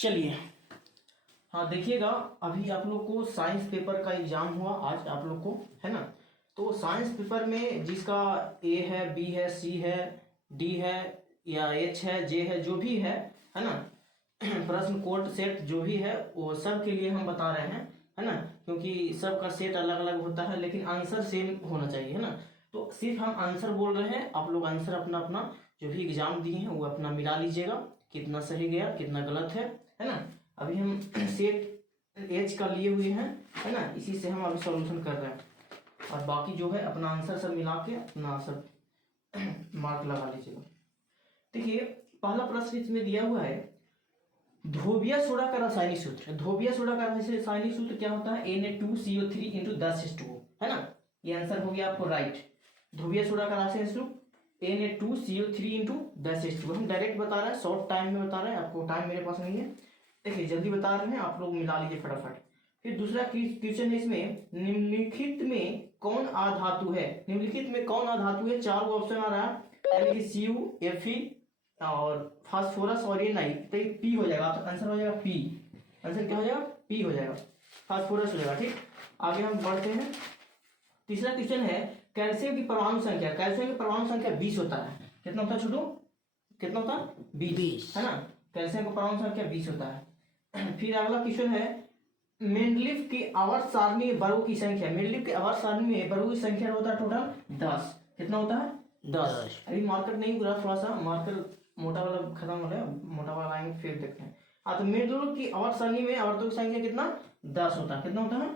चलिए, हाँ देखिएगा, अभी आप लोग को साइंस पेपर का एग्जाम हुआ आज आप लोग को, है ना। तो साइंस पेपर में जिसका ए है, बी है, सी है, डी है या एच है, जे है, जो भी है ना, प्रश्न कोट सेट जो भी है वो सब के लिए हम बता रहे हैं, है ना। क्योंकि सबका सेट अलग अलग होता है लेकिन आंसर सेम होना चाहिए, है ना। तो सिर्फ हम आंसर बोल रहे हैं, आप लोग आंसर अपना अपना जो भी एग्जाम दिए हैं वो अपना मिला लीजिएगा, कितना सही गया कितना गलत है ना। अभी हम सेट एज का लिए हुए हैं, है ना, इसी से हम अभी सॉल्यूशन कर रहे हैं। और बाकी जो है अपना आंसर सब मिला के अपना सब मार्क लगा लीजिएगा। देखिए, पहला प्रश्न इसमें दिया हुआ है, धोबिया सोडा का रासायनिक सूत्र। धोबिया सोडा का रासायनिक सूत्र क्या होता है? Na2CO3 इंटू 10:2, है ना। ये आंसर हो गया आपको राइट। धोबिया सोडा का रासायनिक सूत्र Na2CO3 इंटू 10:2। हम डायरेक्ट बता रहे हैं, शॉर्ट टाइम में बता रहे हैं, आपको टाइम मेरे पास नहीं है। देखिए जल्दी बता रहे हैं, आप लोग मिला लीजिए फटाफट। फिर दूसरा क्वेश्चन है इसमें, निम्नलिखित में कौन अधातु है? निम्नलिखित में कौन अधातु है? 4 ऑप्शन आ रहा है, यानी कि Cu, Fe और फास्फोरस और ये नहीं, तो ये पी हो जाएगा। तो आंसर हो जाएगा पी। आंसर क्या हो जाएगा? पी हो जाएगा, फास्फोरस हो जाएगा। ठीक, आगे हम बढ़ते हैं। तीसरा क्वेश्चन है, कैल्शियम की परमाणु संख्या। कैल्शियम की परमाणु संख्या 20 होता है। कितना होता है छोटू? कितना होता है? 20, है ना। कैल्शियम का परमाणु संख्या 20 होता है। फिर अगला क्वेश्चन है, मेंडलीफ की आवर्त सारणी में वर्गों की संख्या। मेंडलीफ की आवर्त सारणी में वर्गों की संख्या होता है टोटल 10। कितना होता है? 10। अभी मार्कर नहीं पूरा, थोड़ा सा मार्कर मोटा वाला खत्म हो गया, मोटा वाला आएंगे फिर देखते हैं। हाँ, तो मेंडलीफ की आवर्त सारणी में आवर्तों की संख्या कितना? 10 होता है। कितना होता है?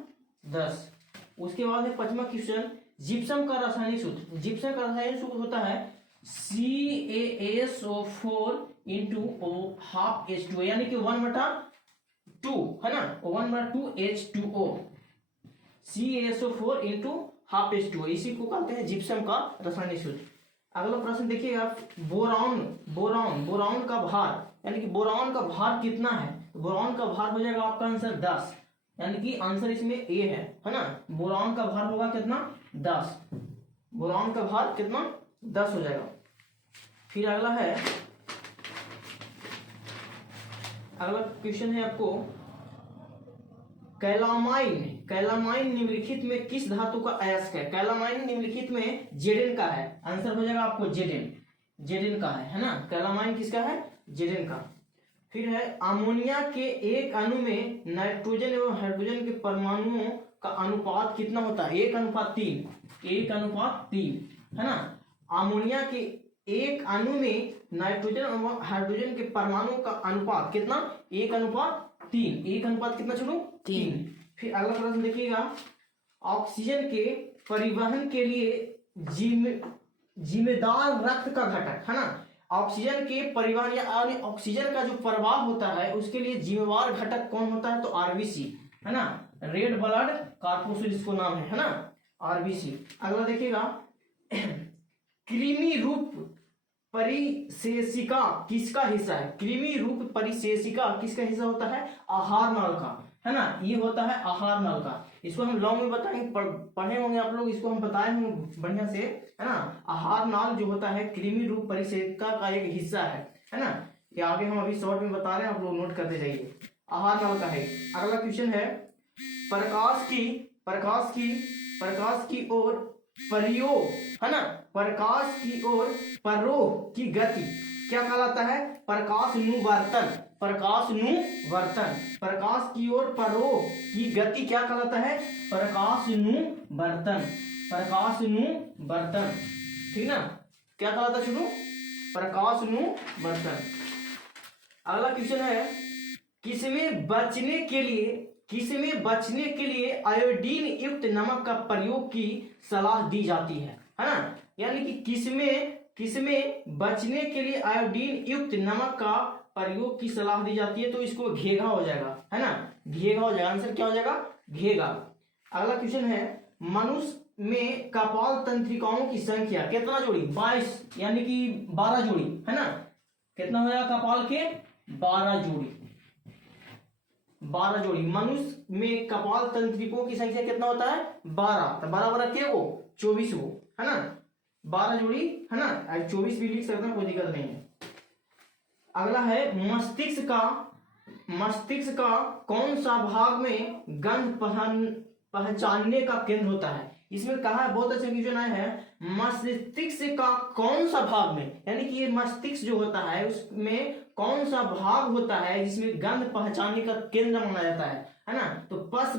10। उसके बाद है पांचवा क्वेश्चन, जिप्सम का रासायनिक सूत्र। जिप्सम का रासायनिक सूत्र होता है CaSO4 इंटू ½ H2O, यानी कि 1/2, है ना, 1/2 H2O। CaSO4 इंटू ½ H2O, इसी को कहते हैं जिप्सम का रासायनिक सूत्र। अगला प्रश्न देखिएगा, बोरॉन। बोरॉन का भार, यानी कि बोरॉन का भार कितना है? तो बोरॉन का भार हो जाएगा आपका आंसर 10, यानी कि आंसर इसमें ए है ना। बोरॉन का भार होगा कितना? 10। बोरॉन का भार कितना? 10 हो जाएगा। फिर अगला क्वेश्चन है आपको, कैलामाइन। कैलामाइन निम्नलिखित में किस धातु का अयस्क है? कैलामाइन निम्नलिखित में जेडेन का है। आंसर हो जाएगा आपको जेडेन का है ना। कैलामाइन किसका है? जेडेन का। फिर है, अमोनिया के एक अणु में नाइट्रोजन एवं हाइड्रोजन के परमाणुओं का अनुपात कितना होता है? 1:3। 1:3, है ना। अमोनिया के एक अणु में नाइट्रोजन एवं हाइड्रोजन के परमाणुओं का अनुपात कितना? 1:3। 1 कितना छोड़ू? 3। फिर अगला प्रश्न देखिएगा, ऑक्सीजन के परिवहन के लिए जिम्मेदार रक्त का घटक, है ना। ऑक्सीजन के परिवहन या ऑक्सीजन का जो प्रवाह होता है उसके लिए जिम्मेवार घटक कौन होता है? तो आरबीसी, है ना। रेड ब्लड कॉर्पुस्कुलर इसको नाम है ना, आरबीसी। अगला देखिएगा, कृमि रूप परिशेषिका किसका हिस्सा है? कृमि रूप परिशेषिका किसका हिस्सा होता है? आहार नल का, है ना। ये होता है आहार नल का। इसको हम लॉन्ग में बताएंगे, पढ़े होंगे आप लोग, इसको हम बताए होंगे बढ़िया से, है ना। आहार नाल जो होता है कृमि रूप परिशेषिका का एक हिस्सा है ना। ये आगे हम अभी शॉर्ट में बता रहे हैं, आप लोग नोट करते जाइए। आहार नाल का है। अगला क्वेश्चन है, प्रकाश की ओर प्रयोग, है ना। प्रकाश की ओर परोह की गति क्या कहलाता है? प्रकाशानुवर्तन। प्रकाश की ओर परोह की गति क्या कहलाता है? प्रकाशानुवर्तन। ठीक ना, क्या कहलाता है शुरू? प्रकाशानुवर्तन। अगला क्वेश्चन है, किसमें बचने के लिए आयोडीन युक्त नमक का प्रयोग की सलाह दी जाती है ना। यानी कि किसमें बचने के लिए आयोडीन युक्त नमक का प्रयोग की सलाह दी जाती है? तो इसको घेघा हो जाएगा, है ना। घेघा हो जाएगा, आंसर क्या हो जाएगा? घेघा। अगला क्वेश्चन है, मनुष्य में कपाल तंत्रिकाओं की संख्या कितना जोड़ी? 22, यानी कि 12 जोड़ी, है ना। कितना हो जाएगा कपाल के? 12 जोड़ी। 12 जोड़ी। मनुष्य में कपाल तंत्रिकों की संख्या कितना होता है? 12। तो 12 के वो 24 वो, है ना। 12 जोड़ी, है ना। 24 भी लिख सकते हैं, कोई दिक्कत नहीं है। अगला है, मस्तिष्क का कौन सा भाग में गंध पहचानने का केंद्र होता है? इसमें कहा है, बहुत अच्छा क्वेश्चन आया है, मस्तिष्क का कौन सा भाग में, यानी कि ये मस्तिष्क जो होता है उसमें कौन सा भाग होता है जिसमें गंध पहचानने का केंद्र माना जाता है ना? तो पश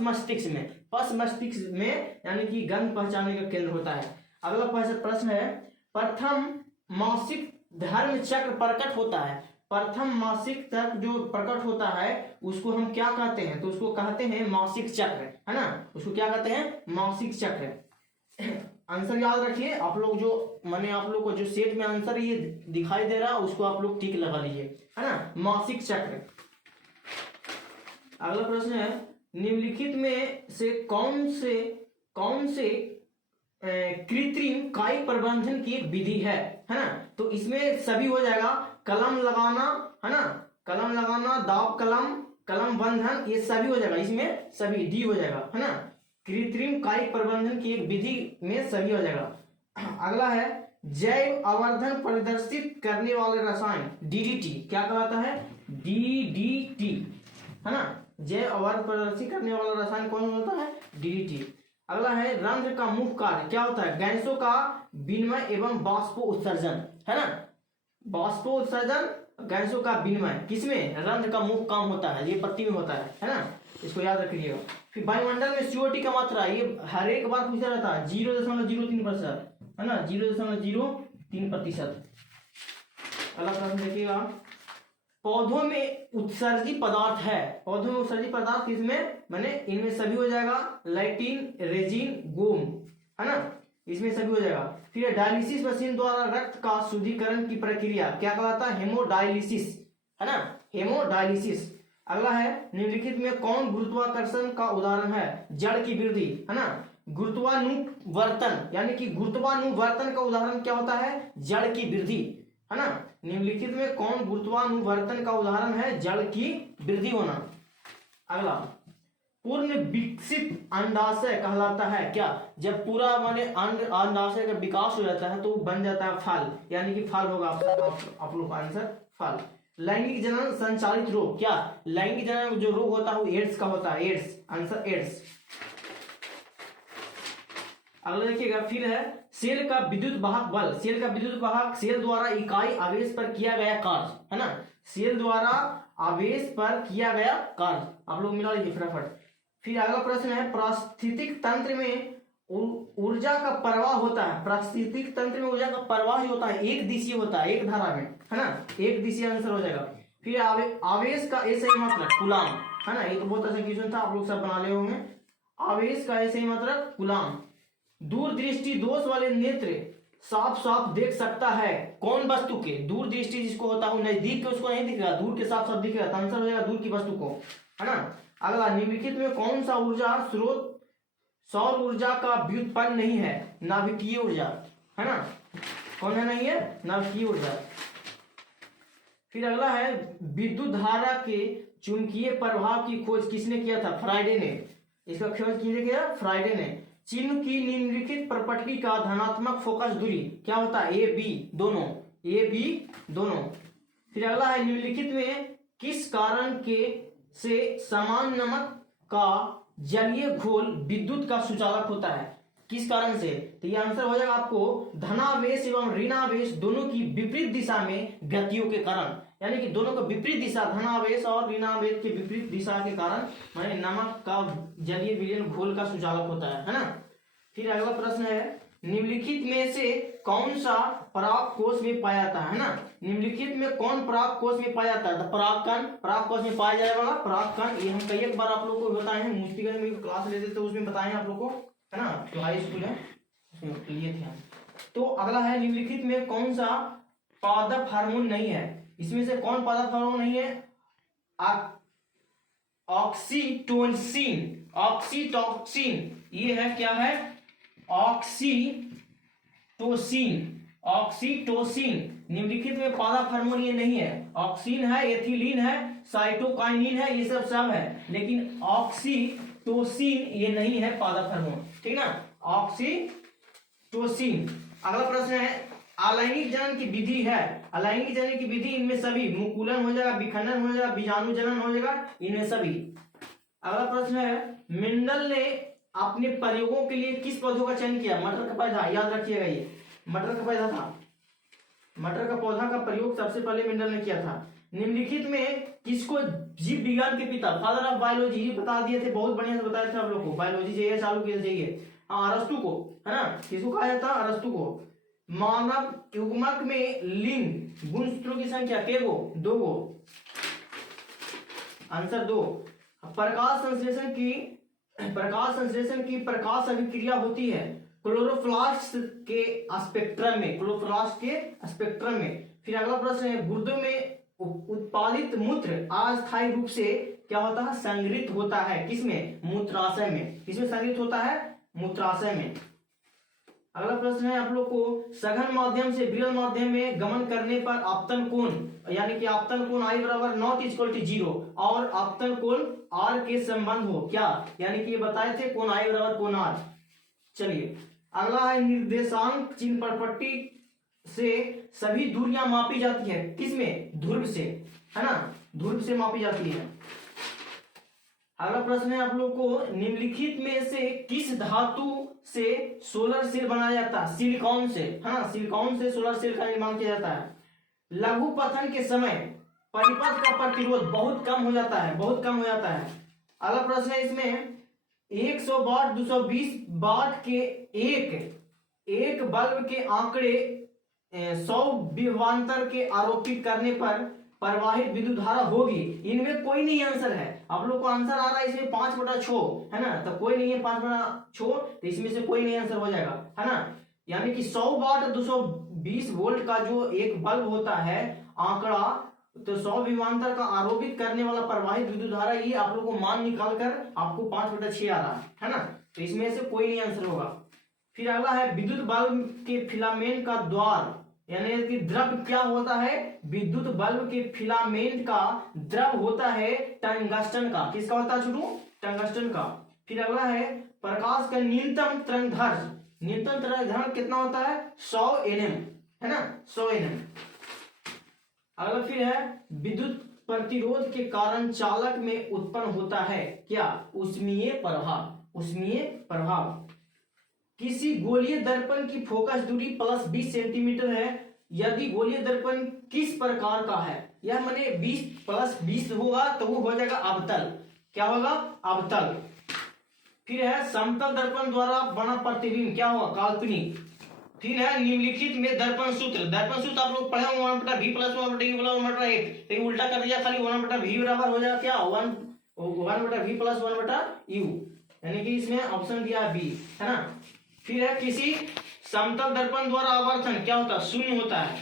मस्तिष्क में यानी कि गंध पहचानने का केंद्र होता है। अगला प्रश्न है, प्रथम मासिक धर्म चक्र प्रकट होता है। प्रथम मासिक चक्र जो प्रकट होता है उसको हम क्या कहते हैं? तो उसको कहते हैं मासिक चक्र, है ना? उसको क्या कहते हैं? मासिक चक्र। आंसर याद रखिए, आप लोग जो मैंने आप लोग को जो सेट में आंसर ये दिखाई दे रहा है उसको आप लोग टिक लगा लीजिए, है ना? मासिक चक्र। अगला प्रश्न है, निम्नलिखित में से कौन से कृत्रिम काई प्रबंधन की एक विधि है ना? तो इसमें सभी हो जाएगा, कलम लगाना, है ना? कलम लगाना, दाब कलम बंधन, ये सभी हो जाएगा, इसमें सभी डी हो जाएगा, है ना? कृत्रिम काई प्रबंधन की एक विधि में सभी हो जाएगा। अगला है, जैव आवर्धन प्रदर्शित करने वाले रसायन डीडीटी क्या कहलाता है? डीडीटी, है ना? जैव आवर्धन प्रदर्शित करने वाला रसायन कौन होता है? डीडीटी। अगला है, रंध्र का मुख्य कार्य क्या होता है? गैसों का विनिमय एवं बाष्प उत्सर्जन, है ना? बाष्प उत्सर्जन, गैसों का विनिमय किसमें? रंध्र का मुख्य काम होता है, ये पत्ती में होता है ना? इसको याद रखिएगा। फिर वायुमंडल में CO2 का मात्रा, ये हर एक बार पूछा जाता है, 0.03%, है ना? 0.03%। अगला प्रश्न देखिएगा, पौधों में उत्सर्जित पदार्थ है। पौधों में उत्सर्जित पदार्थ किसमें? मैंने इनमें सभी हो जाएगा, लाइटिन, रेजिन, गोम, है ना? इसमें सभी हो जाएगा। फिर डायलिसिस मशीन द्वारा रक्त का शुद्धिकरण की प्रक्रिया क्या कहलाता है? हेमोडायलिसिस, है ना? हेमोडायलिसिस। अगला है, निम्नलिखित में कौन गुरुत्वाकर्षण का उदाहरण है? जड़ की वृद्धि, है ना? गुरुत्वानुवर्तन, यानी कि गुरुत्वानुवर्तन का उदाहरण क्या होता है? जड़ की वृद्धि, है ना? निम्नलिखित में कौन गुरुत्वानुवर्तन का उदाहरण है? जड़ की वृद्धि होना। अगला, पूर्ण विकसित अंडाशय कहलाता है क्या? जब पूरा माने अंडाशय का विकास हो जाता है तो बन जाता है फल, यानी कि फल होगा आप लोग का आंसर फल। लैंगिक जनन संचालित रोग क्या? लैंगिक जनन जो रोग होता है वो एड्स का होता है, एड्स, आंसर एड्स। अगला देखिएगा, फिर है, सेल का विद्युत वाहक बल। सेल का विद्युत वाहक, सेल द्वारा इकाई आवेश पर किया गया कार्य, है ना? सेल द्वारा आवेश पर किया गया कार्य, आप लोग मिला लीजिए फटाफट। फिर अगला प्रश्न है, पारिस्थितिक तंत्र में ऊर्जा का प्रवाह होता है। पारिस्थितिक तंत्र में ऊर्जा का प्रवाह ही होता है, एक दिशीय होता है, एक धारा में, है ना? एक दिशीय आंसर हो जाएगा। फिर आवेश का ऐसे मात्रक कूलाम, है ना? ये तो बहुत अच्छा क्वेश्चन था, आप लोग सब बना ले होंगे। आवेश का ऐसे मात्रक कूलाम। दूरदृष्टि दोष वाले नेत्र साफ साफ देख सकता है कौन वस्तु के? दूरदृष्टि जिसको होता है नजदीक के उसको नहीं दिखेगा, दूर के साफ साफ दिखेगा, तो आंसर हो जाएगा दूर की वस्तु को, है ना? अगला, निम्नलिखित में कौन सा ऊर्जा स्रोत सौर ऊर्जा का व्युत्पन्न नहीं है? नाभिकीय ऊर्जा, है ना? कौन है नहीं है? नाभिकीय ऊर्जा। फिर अगला है, विद्युत धारा के चुंबकीय प्रभाव की खोज किसने किया था? फ्राइडे ने। इसका खोज किसने किया? फ्राइडे ने। चिन्ह की निम्नलिखित प्रॉपर्टी का धनात्मक फोकस दूरी क्या होता है? ए बी दोनों। फिर अगला है, निम्नलिखित में किस कारण के से समान नमक का जलीय घोल विद्युत का सुचालक होता है? किस कारण से? तो ये आंसर हो जाएगा आपको, धनावेश एवं ऋणावेश दोनों की विपरीत दिशा में गतियों के कारण, यानी कि दोनों का विपरीत दिशा, धनावेश और ऋणावेश के विपरीत दिशा के कारण माने नमक का जलीय विलयन घोल का सुचालक होता है ना? फिर अगला प्रश्न है, निम्नलिखित में से कौन सा पराग कोश में पाया जाता है ना? निम्नलिखित में कौन पराग कोश में पाया जाता है? तो पराग कोश में पाया जाने वाला परागकण, ये हम कई एक बार आप लोग को बताए हैं, मुफ्तीगंज में क्लास लेते तो उसमें बताए हैं आप लोग को, है ना? जो हाई स्कूल है उसमें लिए थे। तो अगला है, निम्नलिखित में कौन सा पादप हार्मोन नहीं है? इसमें से कौन पादप हार्मोन नहीं है? ऑक्सीटोसिन, ये है क्या है? ऑक्सीटोसिन निम्नलिखित में पादप हार्मोन ये नहीं है। ऑक्सीन है, एथिलीन है, साइटोकाइनिन है, ये सब है, लेकिन ऑक्सीटोसिन ये नहीं है पादप हार्मोन, ठीक ना? ऑक्सीटोसिन। अगला प्रश्न है, अलैंगिक जनन की विधि है। अलैंगिक जनन की विधि इनमें सभी, मुकुलन हो जाएगा, विखंडन हो जाएगा, बीजाणु जनन हो जाएगा, इनमें सभी। अगला प्रश्न है, मेंडल ने अपने प्रयोगों के लिए किस पौधों का चयन किया? मटर का पौधा, याद रखिएगा ये मटर का पौधा था। मटर का पौधा का प्रयोग सबसे पहले मेंडल ने किया था। निम्नलिखित में किसको जीव विज्ञान के पिता, फादर ऑफ बायोलॉजी, बता दिए थे, बहुत बढ़िया से बताया था आप लोग को, बायोलॉजी चाहिए चालू किया चाहिए। हाँ, अरस्तु को, है ना, किसको कहा जाता है? अरस्तु को। मानव युग्मक में लिंग गुणसूत्रों की संख्या केगो? 2 गो, आंसर 2। प्रकाश संश्लेषण की प्रकाश अभिक्रिया होती है क्लोरोप्लास्ट के स्पेक्ट्रम में, क्लोरोप्लास्ट के स्पेक्ट्रम में। फिर अगला प्रश्न है, गुर्दों में उत्पादित मूत्र अस्थायी रूप से क्या होता है? संग्रहित होता है। किसमें? मूत्राशय में। किसमें संग्रहित होता है? मूत्राशय में। अगला प्रश्न है आप लोग को, सघन माध्यम से विरल माध्यम में गमन करने पर आपतन कोण, यानी कि आपतन कोण I बराबर नॉट इक्वल टू 0 और आपतन कोण R के संबंध हो क्या? यानी कि ये बताए थे कोण I बराबर कोण R। चलिए अगला है, निर्देशांक चिन्ह पर पट्टी से सभी दूरियां मापी जाती है। किसमें? ध्रुव से, है ना, ध्रुव से मापी जाती है। अगला प्रश्न है आप लोग को, निम्नलिखित में से किस धातु से सोलर सेल बनाया जाता है? सिलिकॉन से, है ना, सिलिकॉन से सोलर सेल का निर्माण किया जाता है। लघु पतन के समय परिपथ का प्रतिरोध बहुत कम हो जाता है, बहुत कम हो जाता है। अगला प्रश्न है इसमें, 100 वाट 220 वाट के एक बल्ब के आंकड़े 100 विभवांतर के आरोपित करने पर प्रवाहित विद्युत धारा होगी। इनमें कोई नहीं आंसर है। आप लोग को आंसर आ रहा है इसमें 5/6, है ना, तो कोई नहीं है 5/6, तो इसमें से कोई नहीं आंसर हो जाएगा, है ना। यानी कि 100 वाट 220 वोल्ट का जो एक बल्ब होता है आंकड़ा, तो 100 विभवांतर का आरोपित करने वाला प्रवाहित विद्युत धारा, ये आप लोग को मान निकाल कर आपको 5/6 आ रहा है ना, तो इसमें से कोई नहीं आंसर होगा। फिर अगला है, विद्युत बल्ब के फिलामेंट का द्वार यानी कि द्रव क्या होता है? विद्युत बल्ब के फिलामेंट का द्रव होता है टंगस्टन का। किसका होता है छोटू? टंगस्टन का। फिर अगला है, प्रकाश का न्यूनतम तरंग कितना होता है? 100 nm, है ना, 100 nm। अगला फिर है, विद्युत प्रतिरोध के कारण चालक में उत्पन्न होता है क्या? ऊष्मीय प्रभाव। किसी गोलीय दर्पण की फोकस दूरी +20 सेंटीमीटर है यदि गोलीय दर्पण किस प्रकार का है? यह माने 20 होगा तो वो हो जाएगा अवतल। क्या होगा? अवतल। फिर है, समतल दर्पण द्वारा बना प्रतिबिंब क्या होगा? काल्पनिक। फिर है, निम्नलिखित में दर्पण सूत्र आप लोग पढ़े होंगे 1/v + 1/u + 1/1, लेकिन उल्टा कर दिया, खाली 1/v बराबर हो जाएगा क्या? 1/v + 1/u, यानी कि इसमें ऑप्शन दिया है बी, है ना। फिर है, किसी समतल दर्पण द्वारा आवर्धन क्या होता है? 0 होता है।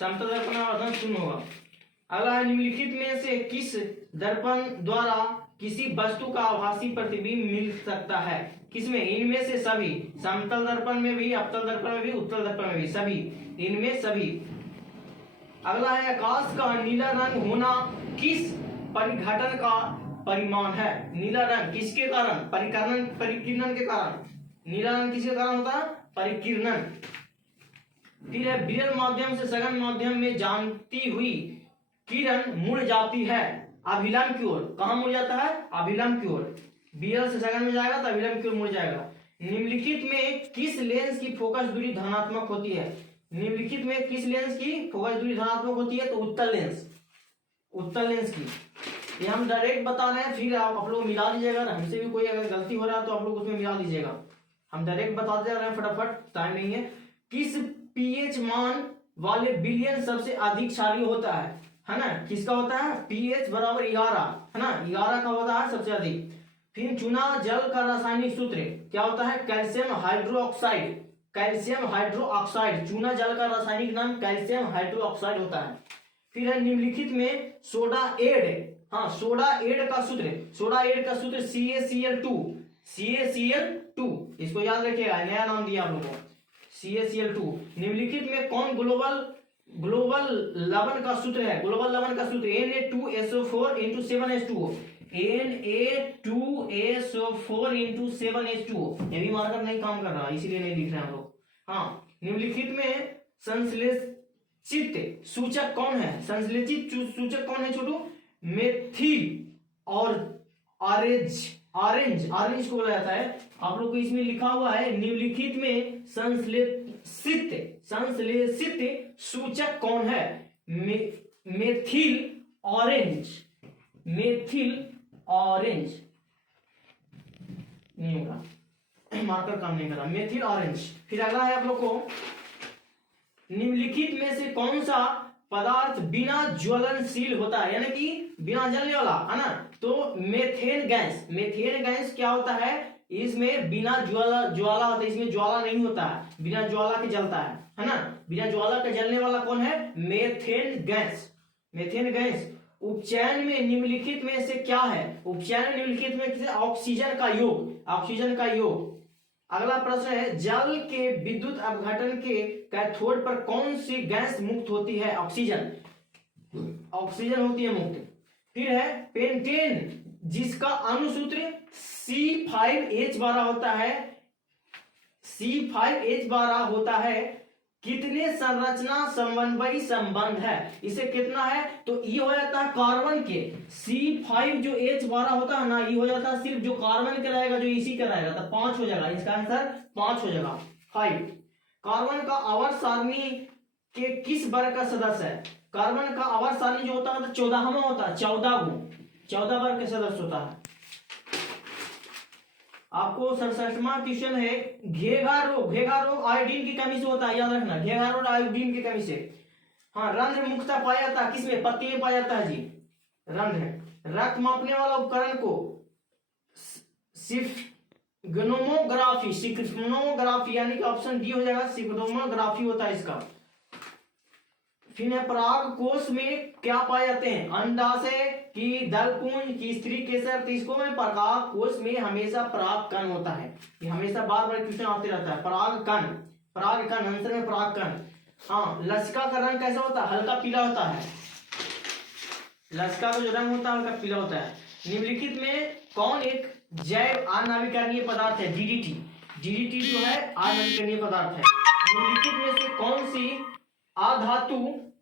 समतल दर्पण आवर्धन 0 होगा। अगला है, निम्नलिखित में से किस दर्पण द्वारा किसी वस्तु का आभासी प्रतिबिंब मिल सकता है? किसमें? इनमें से सभी। समतल दर्पण में भी, अवतल दर्पण में भी, उत्तल दर्पण में भी, सभी, इनमें सभी। अगला है, आकाश का नीला रंग होना किस परिघटन का परिमाण है? नीला रंग किसके कारण? परिकिरण के कारण। नीला रंग किसके कारण होता है? परिकिरण। फिर है, विरल माध्यम से सघन माध्यम में जानती हुई किरण मुड़ जाती है अभिलंब की ओर। कहां मुड़ जाता है? अभिलंब की ओर। विरल से सघन में जाएगा तो अभिलंब की ओर मुड़ जाएगा। निम्नलिखित में किस लेंस की फोकस दूरी धनात्मक होती है? निम्नलिखित में किस लेंस की फोकस दूरी धनात्मक होती है? तो उत्तल लेंस की। ये हम डायरेक्ट बता रहे हैं, फिर आप लोग मिला लीजिएगा। हमसे भी कोई अगर गलती हो रहा है तो आप लोग उसमें मिला लीजिएगा। हम डायरेक्ट बताते जा रहे हैं फटाफट, टाइम नहीं है। किस पीएच मान वाले विलयन सबसे अधिक क्षारीय होता है ना? किसका होता है? पीएच बराबर 11, है ना, 11 का होता है सबसे अधिक। फिर चूना जल का रासायनिक सूत्र क्या होता है? Calcium hydroxide. चूना जल का रासायनिक नाम कैल्शियम हाइड्रोक्साइड होता है। फिर है, निम्नलिखित में सोडा एड का सूत्र CaCl2। इसको याद रखिएगा, नया नाम दिया आप लोगों को, CaCl2। निम्नलिखित में कौन ग्लोबल लवण का सूत्र है? ग्लोबल लवण का सूत्र Na2SO4 × 7H2O। Na2SO4 × 7H2O। ये भी मार्कर नहीं काम कर रहा, इसीलिए नहीं लिख रहे हैं हम लोग। हाँ, निम्नलिखित में सूचक कौन है? संश्लेषित सूचक कौन है छोटू? मेथिल और ऑरेंज को बोला जाता है। आप लोग को इसमें लिखा हुआ है निम्नलिखित में संश्लेषित सूचक कौन है? मेथिल ऑरेंज नहीं होगा, मार्कर काम नहीं कर रहा। Methyl orange. फिर अगला है आप लोग को, निम्नलिखित में से कौन सा पदार्थ बिना ज्वलनशील होता है, यानी कि बिना जलने वाला, है ना? तो मेथेन गैस क्या होता है? इसमें बिना ज्वाला होता है, इसमें ज्वाला नहीं होता है, बिना ज्वाला के जलता है ना? बिना ज्वाला के जलने वाला कौन है? Methane gas. उपचयन में निम्नलिखित में से क्या है? उपचयन में निम्नलिखित में से ऑक्सीजन का योग। अगला प्रश्न है, जल के विद्युत अपघटन के कैथोड पर कौन सी गैस मुक्त होती है? ऑक्सीजन होती है मुक्त। फिर है पेंटेन, जिसका अणुसूत्र C5H12 होता है, कितने संरचना समन्वयी संबंध है? इसे कितना है? तो ये हो जाता है कार्बन के C5 जो H12 होता है ना, ये हो जाता है सिर्फ जो कार्बन का रहेगा, जो इसी का रहेगा, तो 5 हो जाएगा। इसका आंसर 5 हो जाएगा, 5। कार्बन का आवर्त सारणी के किस वर्ग का सदस्य है? कार्बन का आवर्त सारणी जो होता है तो 14वां होता है, 14 वर्ग के सदस्य होता है। आपको 67वां क्वेश्चन है, घेघा रोग आयोडीन की कमी से होता है, याद रखना, घेघा रोग आयोडीन की कमी से। हाँ, रंध्र मुख्यतः पाया जाता है किसमें? पत्ती में पाया जाता है जी, रंध्र। रक्त मापने वाला उपकरण को सिग्नोमोग्राफी यानी कि ऑप्शन डी हो जाएगा, सिग्नोमोग्राफी होता है इसका। फिर पराग कोश में क्या पाए जाते हैं? अंडाशय की दलपुंज की स्त्री केसर। तो इसको में पराग कोश में हमेशा पराग कण होता है, ये हमेशा बार बार क्वेश्चन आते रहता है। पराग कण आंसर में पराग कण। हाँ, लसिका का रंग कैसा होता है? हल्का पीला होता है, लसिका का जो रंग होता है हल्का पीला होता है। निम्नलिखित में कौन एक जैव आणविकरणीय पदार्थ है? डीडीटी जो है आणविकरणीय पदार्थ है। निम्नलिखित में से कौन सी अधातु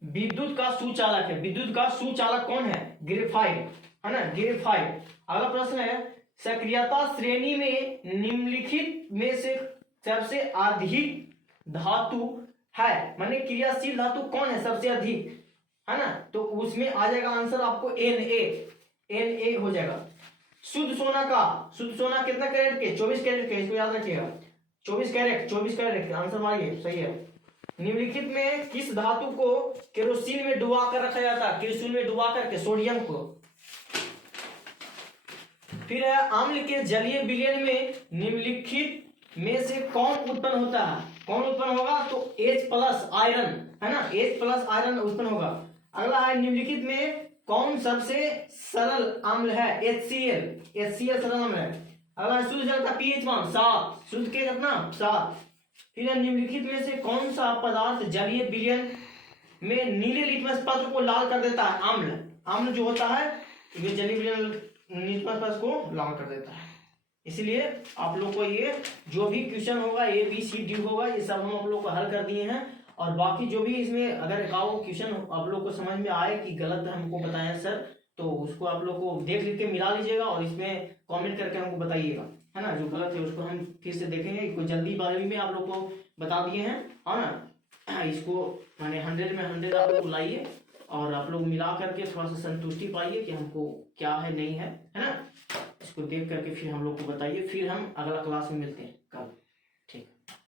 विद्युत का सुचालक है? विद्युत का सुचालक कौन है? ग्रेफाइट, है ना, ग्रेफाइट। अगला प्रश्न है, सक्रियता श्रेणी में निम्नलिखित में से सबसे अधिक धातु है, माने क्रियाशील धातु कौन है सबसे अधिक, है ना? तो उसमें आ जाएगा आंसर आपको Na हो जाएगा। शुद्ध सोना कितना कैरेट के? 24 कैरेट के, इसको याद रखिएगा, 24 कैरेट आंसर मारिए, सही है। निम्नलिखित में किस धातु को केरोसिन में डुबा कर रखा जाता है? केरोसिन में डुबा करके सोडियम को। फिर है, अम्ल के जलीय विलयन में निम्नलिखित में से कौन उत्पन्न होता है? कौन उत्पन्न होगा? तो H+ आयरन, है ना, H+ आयरन उत्पन्न होगा। अगला है, निम्नलिखित में कौन सबसे सरल अम्ल है? HCl सरल अम्ल है। अगला शुद्ध जल का pH मान 7, शुद्ध के कितना? 7। फिर निम्नलिखित में से कौन सा पदार्थ जलीय विलयन में नीले लिटमस पत्र को लाल कर देता है? अम्ल जो होता है ये जलीय विलयन लिटमस पत्र को लाल कर देता है। इसलिए आप लोग को ये जो भी क्वेश्चन होगा ABCD होगा, ये सब हम आप लोग को हल कर दिए हैं। और बाकी जो भी इसमें अगर क्वेश्चन आप लोग को समझ में आए कि गलत हमको बताया सर, तो उसको आप लोग को देख लिख के मिला लीजिएगा और इसमें कमेंट करके हमको बताइएगा, है ना। जो गलत है उसको हम फिर से देखेंगे, कोई जल्दीबाजी में आप लोग को बता दिए हैं, है ना। इसको माने 100 में 100 आप लोग लाइए और आप लोग मिला करके थोड़ा सा संतुष्टि पाइए कि हमको क्या है नहीं है ना। इसको देख करके फिर हम लोग को बताइए, फिर हम अगला क्लास में मिलते हैं।